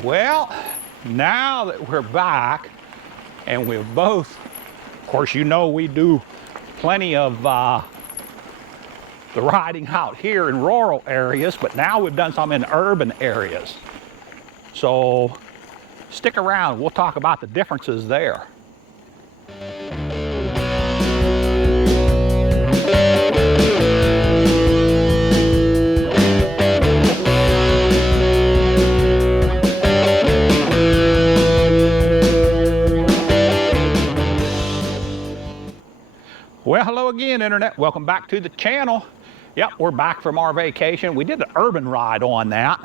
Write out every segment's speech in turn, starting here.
Well, now that we're back and we're both, of course, you know we do plenty of the riding out here in rural areas, but now we've done some in urban areas. So stick around, we'll talk about the differences there. Well, hello again, Internet. Welcome back to the channel. Yep, we're back from our vacation. We did an urban ride on that.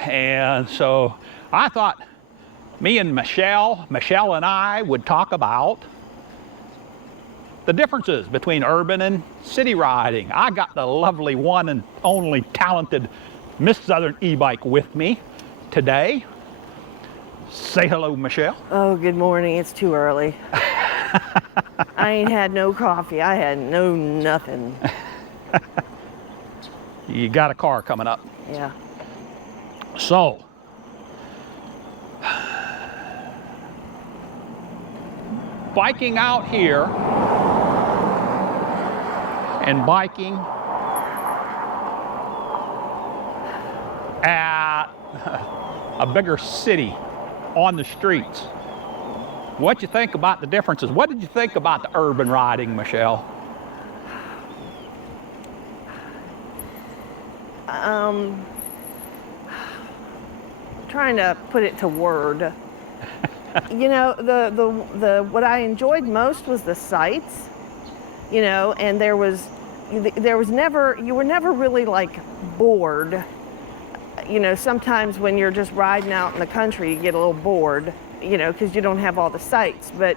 And so I thought me and Michelle and I would talk about the differences between urban and city riding. I got the lovely one and only talented Miss Southern E-Bike with me today. Say hello, Michelle. Oh, good morning. It's too early. I ain't had no coffee. I had no nothing. You got a car coming up. Yeah. So, biking out here and biking at a bigger city on the streets. What you think about the differences? What did you think about the urban riding, Michelle? Trying to put it to word. You know, the what I enjoyed most was the sights. You know, and there was never, you were never really like bored. You know, sometimes when you're just riding out in the country, you get a little bored, you know, because you don't have all the sights. But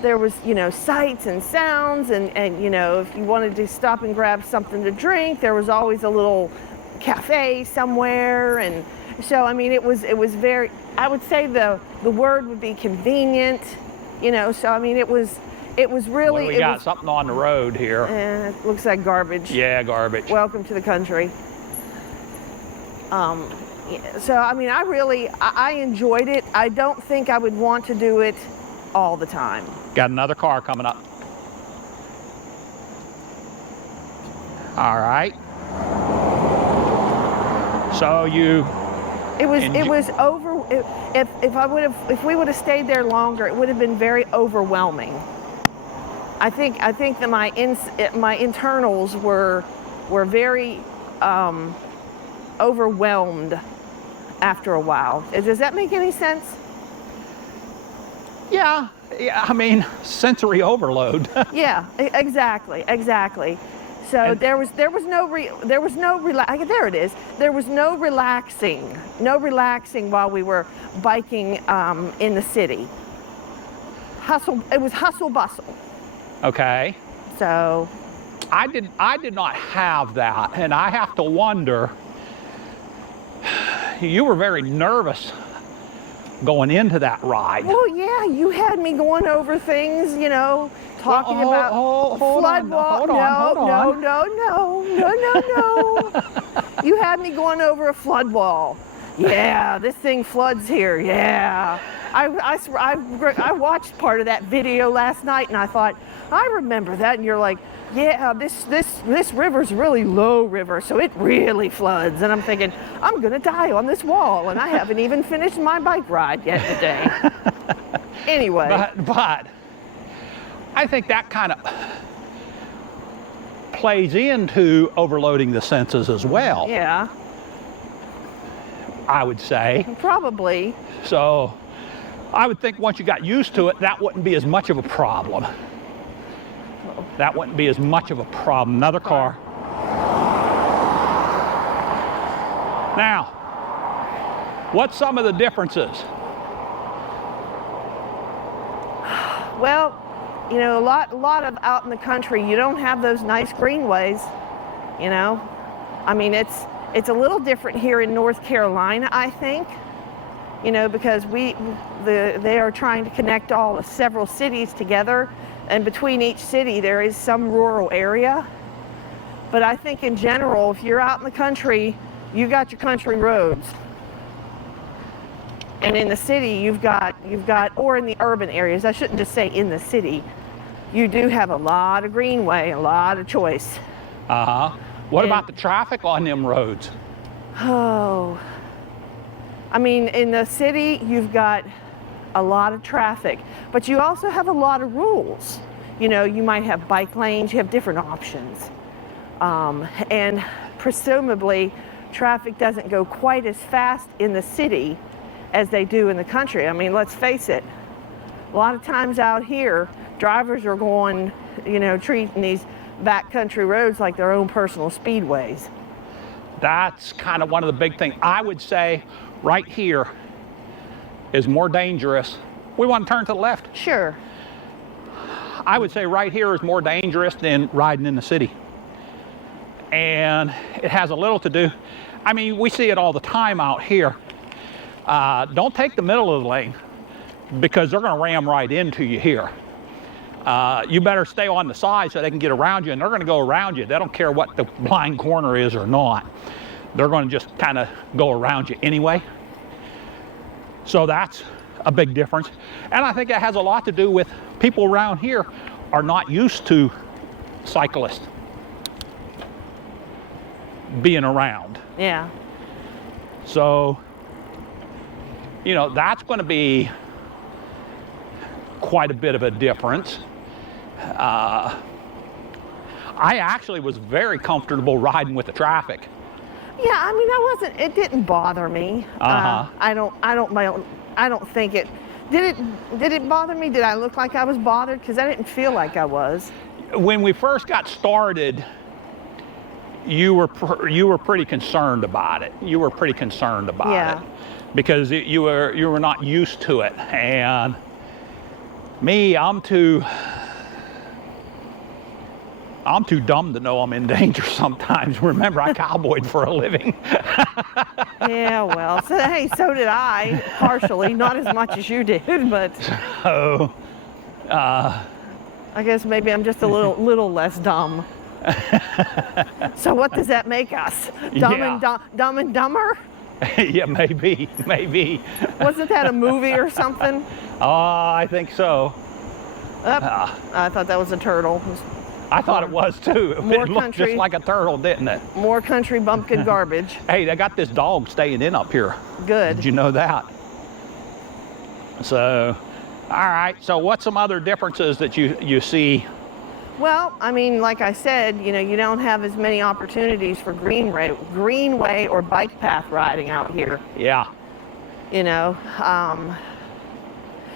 there was, you know, sights and sounds, and you know, if you wanted to stop and grab something to drink, there was always a little cafe somewhere. And so, I mean, it was very, I would say the word would be convenient, you know. So, I mean, it was really. Well, we got something on the road here. It looks like garbage. Yeah, garbage. Welcome to the country. So, I mean, I enjoyed it. I don't think I would want to do it all the time. Got another car coming up. All right. So you. It was over. If we would have stayed there longer, it would have been very overwhelming. I think that my internals were very overwhelmed after a while. Does that make any sense? Yeah, I mean, sensory overload. Yeah, exactly. So and there was no relaxing while we were biking in the city. It was hustle bustle. Okay. So I did not have that, and I have to wonder. You were very nervous going into that ride. Well, yeah, you had me going over things, you know, talking about flood wall. No. You had me going over a flood wall. Yeah, this thing floods here. Yeah. I watched part of that video last night, and I thought, I remember that. And you're like, yeah, this river's really low river, so it really floods. And I'm thinking, I'm gonna die on this wall, and I haven't even finished my bike ride yet today. Anyway. But I think that kind of plays into overloading the senses as well. Yeah. I would say. Probably. So I would think once you got used to it, that wouldn't be as much of a problem. That wouldn't be as much of a problem. Another car. Now, what's some of the differences? Well, you know, a lot of out in the country, you don't have those nice greenways, you know. I mean, it's a little different here in North Carolina, I think, you know, because they are trying to connect several cities together. And between each city, there is some rural area. But I think in general, if you're out in the country, you got your country roads. And in the city, you've got, or in the urban areas, I shouldn't just say in the city, you do have a lot of greenway, a lot of choice. What about the traffic on them roads? Oh, I mean, in the city, you've got a lot of traffic, but you also have a lot of rules. You know, you might have bike lanes, you have different options. And presumably, traffic doesn't go quite as fast in the city as they do in the country. I mean, let's face it, a lot of times out here, drivers are going, you know, treating these backcountry roads like their own personal speedways. That's kind of one of the big things. I would say right here is more dangerous. We want to turn to the left. Sure. I would say right here is more dangerous than riding in the city. And it has a little to do, I mean, we see it all the time out here. Don't take the middle of the lane because they're going to ram right into you here. You better stay on the side so they can get around you, and they're going to go around you. They don't care what the blind corner is or not. They're going to just kind of go around you anyway. So that's a big difference. And I think that has a lot to do with people around here are not used to cyclists being around. Yeah. So, you know, that's going to be quite a bit of a difference. I actually was very comfortable riding with the traffic. Yeah, I mean, it didn't bother me. I don't think it did it bother me? Did I look like I was bothered? Because I didn't feel like I was. When we first got started, you were pretty concerned about it. You were pretty concerned about it because you were not used to it. And me, I'm too dumb to know I'm in danger sometimes. Remember, I cowboyed for a living. Yeah, well, so, hey, so did I, partially. Not as much as you did, but So, I guess maybe I'm just a little less dumb. So what does that make us? Dumb and dumber? Yeah, maybe. Wasn't that a movie or something? I think so. I thought that was a turtle. I thought it was too. It looked just like a turtle, didn't it? More country bumpkin garbage. Hey, they got this dog staying in up here. Good. Did you know that? So, all right. So what's some other differences that you see? Well, I mean, like I said, you know, you don't have as many opportunities for greenway or bike path riding out here. Yeah. You know,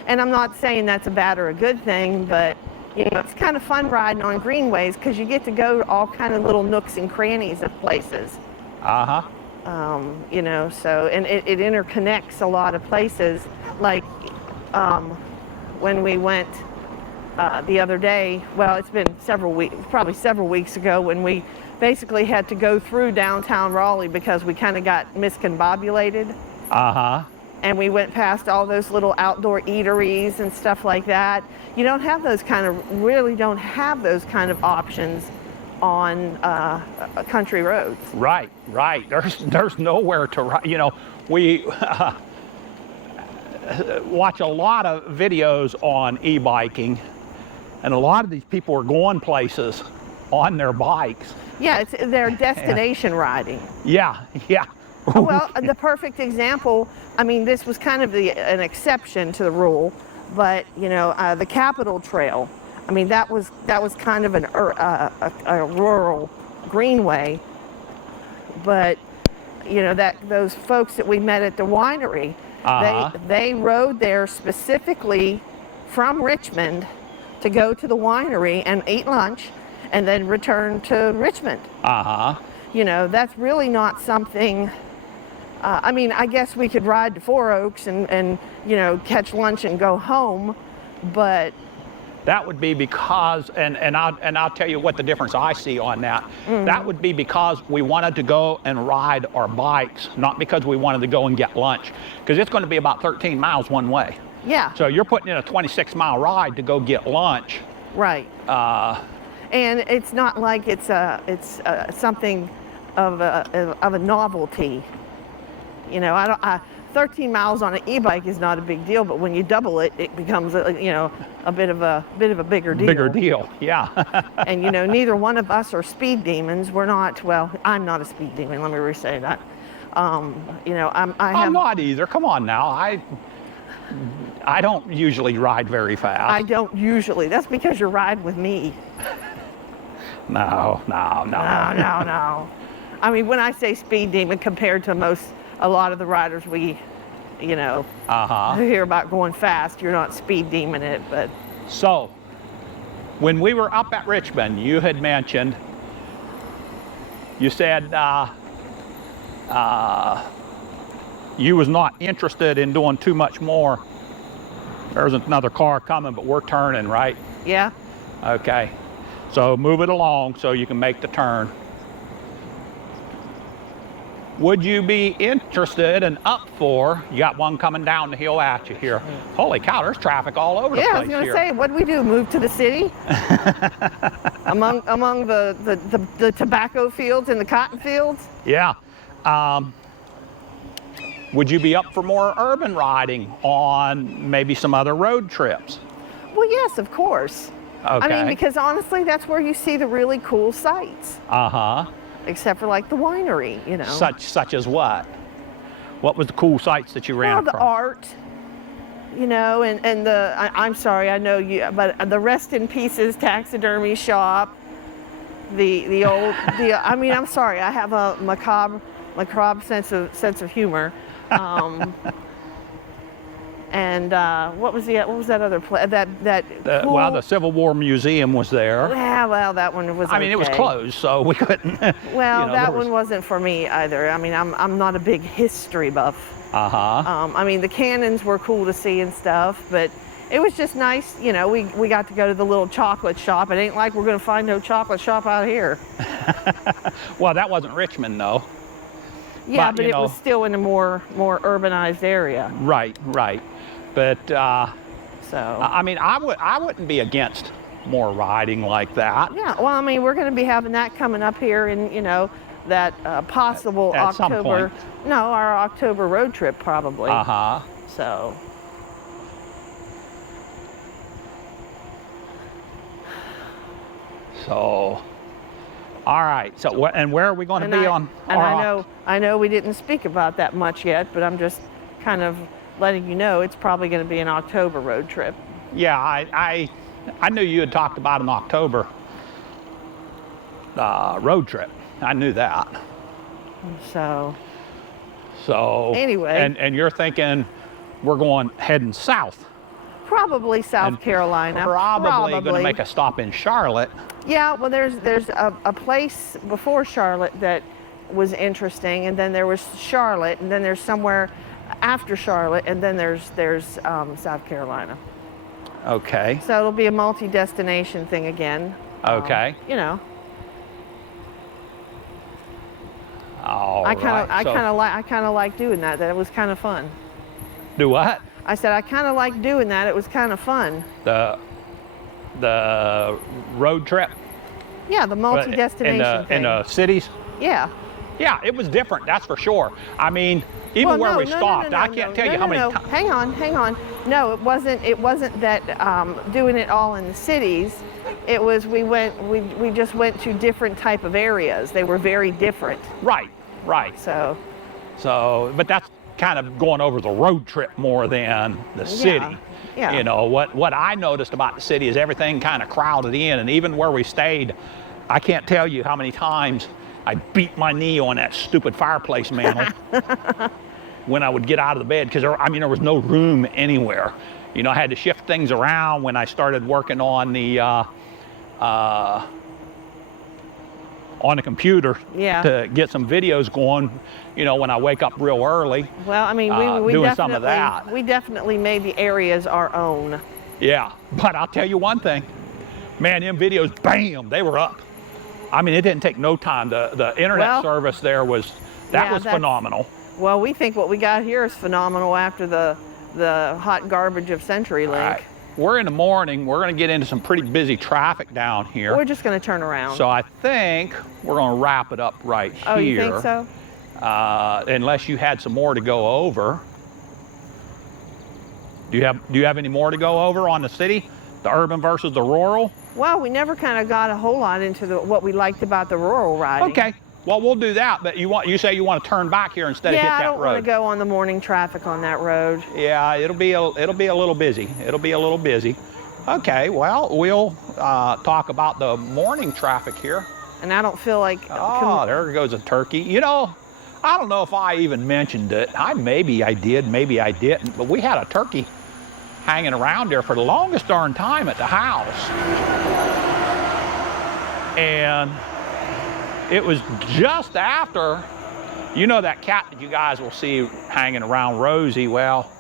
and I'm not saying that's a bad or a good thing, but you know, it's kind of fun riding on greenways because you get to go to all kind of little nooks and crannies of places. You know, so, and it interconnects a lot of places. Like when we went the other day, well, it's been several weeks, probably several weeks ago, when we basically had to go through downtown Raleigh because we kind of got miscombobulated. And we went past all those little outdoor eateries and stuff like that. You don't have those really don't have those kind of options on country roads. Right. There's nowhere to ride. You know, we watch a lot of videos on e-biking, and a lot of these people are going places on their bikes. Yeah, it's their destination riding. Yeah. Well, the perfect example, I mean, this was kind of an exception to the rule, but you know, the Capitol Trail, I mean, that was kind of a rural greenway, but you know, those folks that we met at the winery, they rode there specifically from Richmond to go to the winery and eat lunch and then return to Richmond. You know, that's really not something. I mean, I guess we could ride to Four Oaks and you know, catch lunch and go home, but that would be because, and I'll tell you what the difference I see on that. That would be because we wanted to go and ride our bikes, not because we wanted to go and get lunch, because it's going to be about 13 miles one way. Yeah. So you're putting in a 26-mile ride to go get lunch. Right. And it's not like it's something of a novelty. You know, 13 miles on an e-bike is not a big deal, but when you double it, it becomes you know, a bit of a bigger deal. Bigger deal, yeah. And you know, neither one of us are speed demons. We're not. Well, I'm not a speed demon. Let me re-say that. You know, I'm not either. Come on now. I don't usually ride very fast. I don't usually. That's because you're riding with me. No. No. I mean, when I say speed demon, compared to a lot of the riders we, you know, hear about going fast, you're not speed demon it, but. So, when we were up at Richmond, you had mentioned, you said you was not interested in doing too much more. There's another car coming, but we're turning, right? Yeah. Okay. So move it along so you can make the turn. Would you be interested and up for, you got one coming down the hill at you here. Holy cow, there's traffic all over the place here. Yeah, I was gonna say, what do we do, move to the city? among the tobacco fields and the cotton fields? Yeah. Would you be up for more urban riding on maybe some other road trips? Well, yes, of course. Okay. I mean, because honestly, that's where you see the really cool sights. Except for like the winery, you know. Such as what? What was the cool sights that you ran across? The art, you know, and the, I'm sorry, I know you, but the Rest in Pieces taxidermy shop, the old, I mean, I'm sorry, I have a macabre sense of humor. And what was that other place? Cool... Well, the Civil War Museum was there. Yeah, well, that one was. I mean, it was closed, so we couldn't. Well, you know, that one wasn't for me either. I mean, I'm not a big history buff. I mean, the cannons were cool to see and stuff, but it was just nice. You know, we got to go to the little chocolate shop. It ain't like we're gonna find no chocolate shop out here. Well, that wasn't Richmond, though. Yeah, but it was still in a more urbanized area. Right. But so I mean, I wouldn't be against more riding like that. Yeah, well, I mean, we're going to be having that coming up here in, you know, that possible at October. Some point. No, our October road trip probably. So. All right. So, and where are we going to be on? And I know we didn't speak about that much yet, but I'm just kind of letting you know it's probably going to be an October road trip. Yeah, I knew you had talked about an October road trip. I knew that. So anyway, and you're thinking we're heading south. Probably South Carolina. Probably going to make a stop in Charlotte. Yeah, well, there's a place before Charlotte that was interesting, and then there was Charlotte, and then there's somewhere after Charlotte, and then there's South Carolina. Okay. So it'll be a multi-destination thing again. Okay. You know. I kind of like doing that. That it was kind of fun. Do what? I said I kind of like doing that. It was kind of fun. The road trip. Yeah, the multi-destination thing. In the cities. Yeah. Yeah, it was different. That's for sure. I mean, even where we stopped, I can't tell you how many times. Hang on. No, it wasn't that doing it all in the cities. It was we just went to different type of areas. They were very different. Right. So, but that's kind of going over the road trip more than the city. Yeah. You know, what I noticed about the city is everything kind of crowded in, and even where we stayed, I can't tell you how many times I beat my knee on that stupid fireplace mantle when I would get out of the bed, because there was no room anywhere. You know, I had to shift things around when I started working on the computer to get some videos going, you know, when I wake up real early. Well, I mean, we doing some of that. We definitely made the areas our own. Yeah, but I'll tell you one thing, man, them videos, bam, they were up. I mean, it didn't take no time. The internet service there was phenomenal. Well, we think what we got here is phenomenal after the hot garbage of CenturyLink. Right. We're in the morning. We're going to get into some pretty busy traffic down here. We're just going to turn around. So I think we're going to wrap it up right here. Oh, you think so? unless you had some more to go over. Do you have any more to go over on the city, the urban versus the rural? Well, we never kind of got a whole lot into what we liked about the rural riding. Okay, well, we'll do that, but you say you want to turn back here instead of hit that road. Yeah, I don't want to go on the morning traffic on that road. Yeah, it'll be a little busy. It'll be a little busy. Okay, well, we'll talk about the morning traffic here. And I don't feel like... Oh, there goes a turkey. You know, I don't know if I even mentioned it. Maybe I did, maybe I didn't, but we had a turkey hanging around there for the longest darn time at the house. And it was just after, you know, that cat that you guys will see hanging around Rosie, well,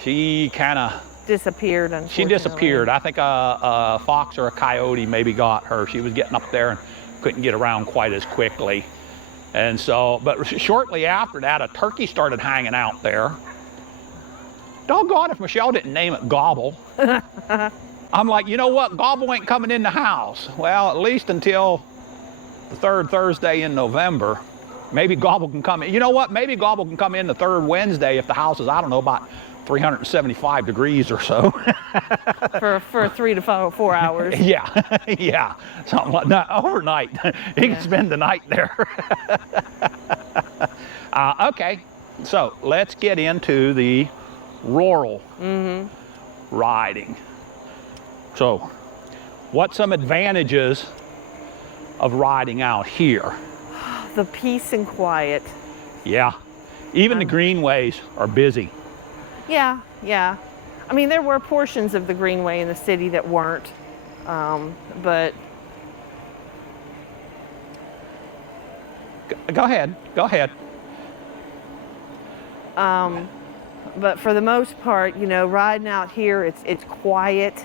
she kind of disappeared, unfortunately. She disappeared. I think a fox or a coyote maybe got her. She was getting up there and couldn't get around quite as quickly. And so, but shortly after that, a turkey started hanging out there. Doggone if Michelle didn't name it Gobble. I'm like, you know what? Gobble ain't coming in the house. Well, at least until the third Thursday in November. Maybe Gobble can come in. You know what? Maybe Gobble can come in the third Wednesday if the house is, I don't know, about 375 degrees or so. for 3 to 4 hours. Yeah, yeah, something like that. Overnight. You can spend the night there. Okay, so let's get into the rural riding. So, what's some advantages of riding out here? The peace and quiet. Yeah, even the greenways are busy. Yeah, yeah. I mean, there were portions of the greenway in the city that weren't, but... Go ahead, go ahead. But for the most part, you know, riding out here, it's quiet,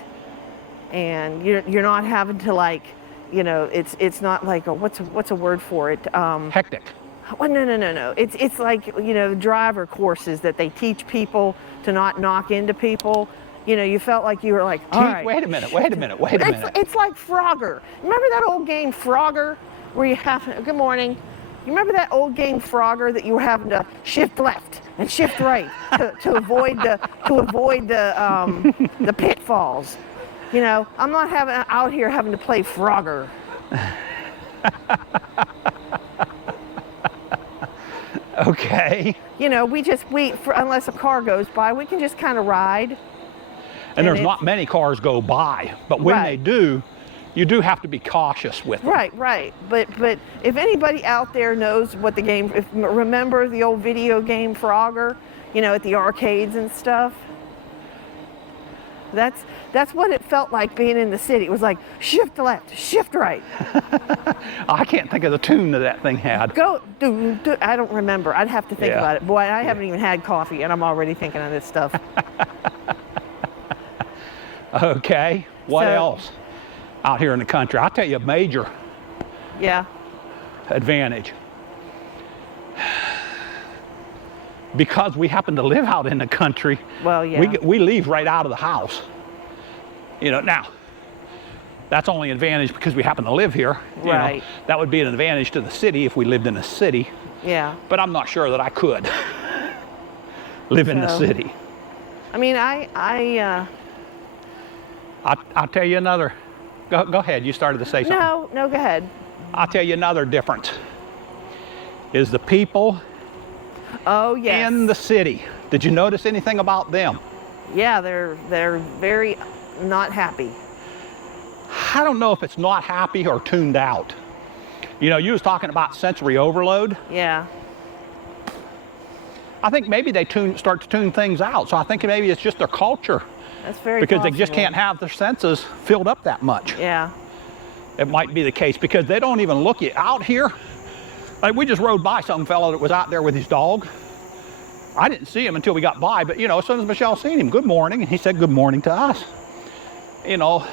and you're not having to, like, you know, it's not like what's a word for it? Hectic. Well, no. It's like, you know, driver courses that they teach people to not knock into people. You know, you felt like you were like, all right. Wait a minute. It's like Frogger. Remember that old game Frogger, where you have, good morning. You remember that old game Frogger that you were having to shift left and shift right to avoid the pitfalls. You know, I'm not out here having to play Frogger. Okay. You know, unless a car goes by, we can just kind of ride. And there's not many cars go by, but when they do, you do have to be cautious with them. Right. But if anybody out there knows what the game, remember the old video game Frogger, you know, at the arcades and stuff? That's what it felt like being in the city. It was like, shift left, shift right. I can't think of the tune that thing had. I don't remember. I'd have to think about it. Boy, I haven't even had coffee, and I'm already thinking of this stuff. Okay, what else out here in the country? I'll tell you a major advantage. Because we happen to live out in the country, we leave right out of the house. You know, now, that's only an advantage because we happen to live here. You know, that would be an advantage to the city if we lived in a city. Yeah. But I'm not sure that I could live in the city. I mean, I'll tell you another. Go ahead. You started to say something. No, go ahead. I'll tell you another difference. Is the people in the city. Did you notice anything about them? Yeah, they're very not happy. I don't know if it's not happy or tuned out. You know, you was talking about sensory overload. Yeah. I think maybe they start to tune things out. So I think maybe it's just their culture. That's very because possible. They just can't have their senses filled up that much. Yeah. It might be the case because they don't even look out here. Like we just rode by some fellow that was out there with his dog. I didn't see him until we got by, but you know, as soon as Michelle seen him, good morning, and he said good morning to us. You know,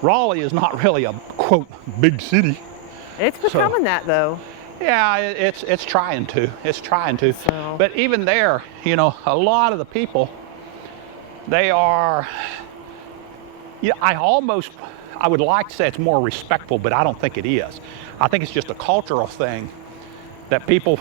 Raleigh is not really a, quote, big city. It's becoming that, though. Yeah, it's trying to. It's trying to. So. But even there, you know, a lot of the people, they are, I would like to say it's more respectful, but I don't think it is. I think it's just a cultural thing that people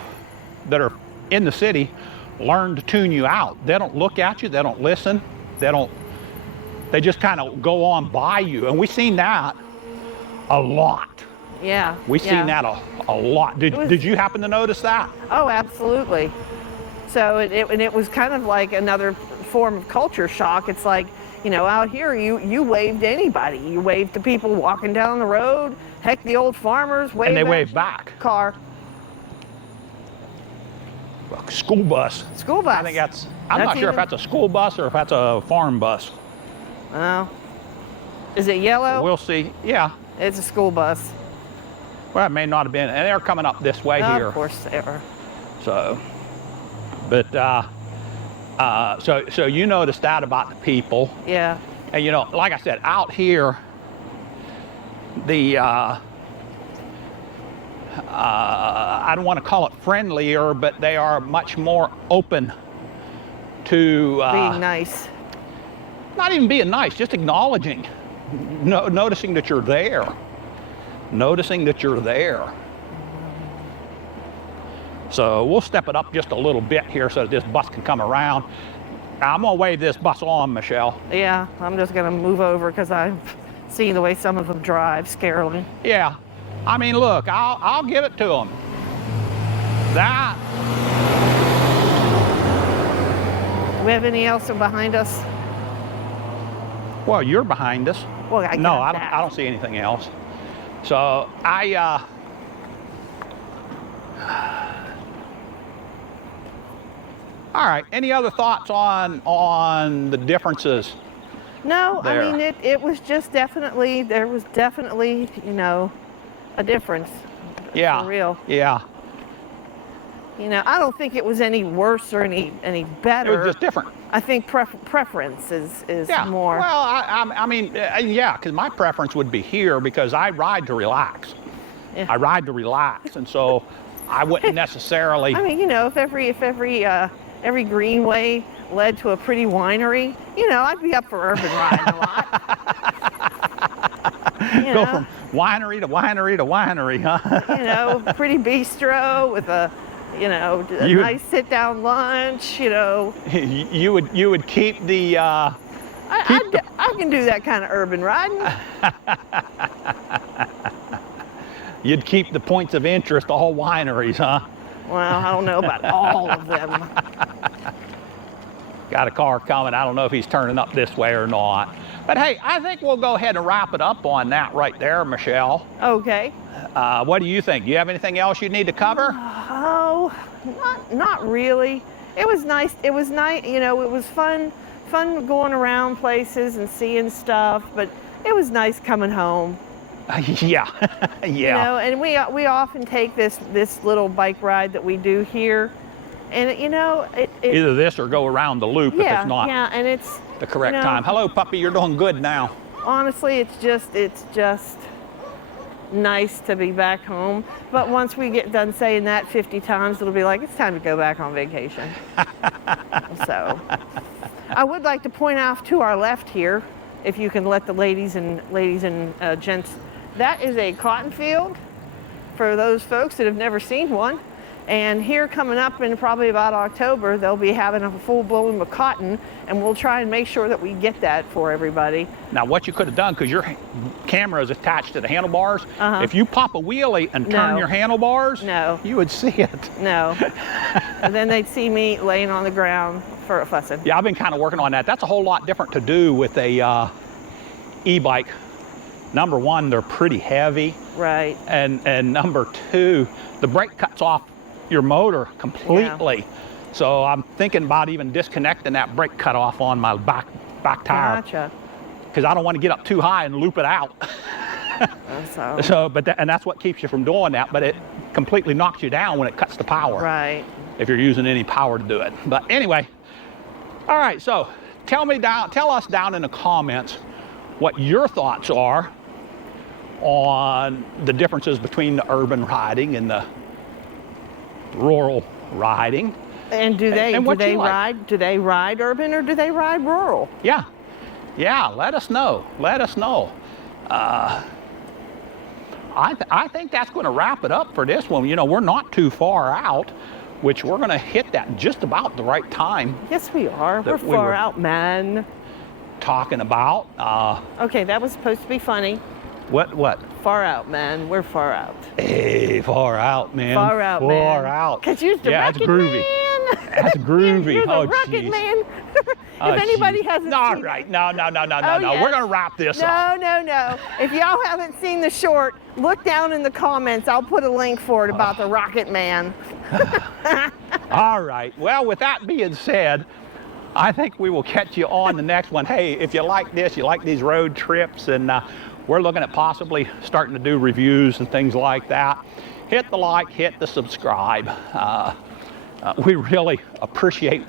that are in the city learn to tune you out. They don't look at you, they don't listen, they just kind of go on by you. And we've seen that a lot. Yeah. We've seen that a lot. Did you happen to notice that? Oh, absolutely. So it was kind of like another form of culture shock. It's like, you know, out here you waved to anybody. You waved to people walking down the road. Heck, the old farmers waved. And they waved back. Car. School bus. School bus. I think I'm not sure if that's a school bus or if that's a farm bus. Oh. Is it yellow? We'll see. Yeah. It's a school bus. Well, it may not have been. And they're coming up this way here. Of course they are. So, but, so you noticed that about the people. Yeah. And, you know, like I said, out here, I don't want to call it friendlier, but they are much more open to being nice. Not even being nice, just acknowledging, noticing that you're there, noticing that you're there. So we'll step it up just a little bit here so that this bus can come around. I'm gonna wave this bus on, Michelle. Yeah, I'm just gonna move over because I've seen the way some of them drive, scare me. Yeah, I mean, look, I'll give it to them. That. Do we have any else behind us? Well, you're behind us. Well, I don't see anything else. So all right, any other thoughts on the differences? No, there? I mean, it was just definitely, there was definitely, you know, a difference. Yeah. For real. Yeah. You know, I don't think it was any worse or any better. It was just different. I think preference is more. Well, I mean, yeah, because my preference would be here because I ride to relax. Yeah. I ride to relax, and so I wouldn't necessarily. I mean, you know, if every greenway led to a pretty winery, you know, I'd be up for urban riding a lot. Go from winery to winery to winery, huh? You know, pretty bistro with a, you know, a nice sit-down lunch. You know, you would keep the. I can do that kind of urban riding. You'd keep the points of interest, all wineries, huh? Well, I don't know about all of them. Got a car coming. I don't know if he's turning up this way or not. But hey, I think we'll go ahead and wrap it up on that right there, Michelle. Okay. What do you think? Do you have anything else you need to cover? Oh, not really. It was nice. It was nice. You know, it was fun going around places and seeing stuff. But it was nice coming home. Yeah, yeah. You know, and we often take this little bike ride that we do here, and you know, either this or go around the loop if it's not and it's the correct time. Hello, puppy. You're doing good now. Honestly, it's just nice to be back home. But once we get done saying that 50 times, it'll be like it's time to go back on vacation. So, I would like to point out to our left here, if you can let the ladies and gents. That is a cotton field for those folks that have never seen one. And here coming up in probably about October, they'll be having a full bloom of cotton, and we'll try and make sure that we get that for everybody. Now, what you could have done, because your camera is attached to the handlebars, if you pop a wheelie and turn your handlebars, you would see it. No. And then they'd see me laying on the ground for fussing. Yeah, I've been kind of working on that. That's a whole lot different to do with a e-bike. Number one, they're pretty heavy. Right. And number two, the brake cuts off your motor completely. Yeah. So I'm thinking about even disconnecting that brake cutoff on my back tire. Gotcha. Because I don't want to get up too high and loop it out. And that's what keeps you from doing that, but it completely knocks you down when it cuts the power. Right. If you're using any power to do it. But anyway, all right, so tell us down in the comments what your thoughts are on the differences between the urban riding and the rural riding. And do they ride urban or do they ride rural? Yeah, let us know. I think that's going to wrap it up for this one. You know, we're not too far out, which we're going to hit that just about the right time. Yes, we are. We're far out, man. Talking about. Okay, that was supposed to be funny. What? Far out, man. We're far out. Hey, far out, man. Far out, man. Far out. Because you're the Rocket Man. That's groovy. You're the Oh, Rocket geez. Man. Oh, If anybody geez. hasn't All seen right. No. yes. We're going to wrap this up. No. If y'all haven't seen the short, look down in the comments. I'll put a link for it about the Rocket Man. All right. Well, with that being said, I think we will catch you on the next one. Hey, if you like this, you like these road trips, and we're looking at possibly starting to do reviews and things like that, hit the like, hit the subscribe. We really appreciate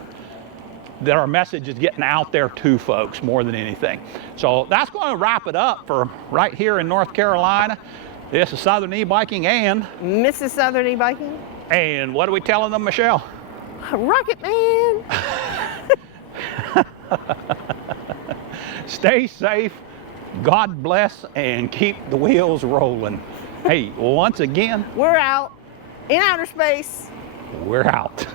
that our message is getting out there to folks more than anything. So that's going to wrap it up for right here in North Carolina. This is Southern E-Biking and Mrs. Southern E-Biking. And what are we telling them, Michelle? Rocket Man. Stay safe, God bless, and keep the wheels rolling. Hey, once again, We're out in outer space. we're out.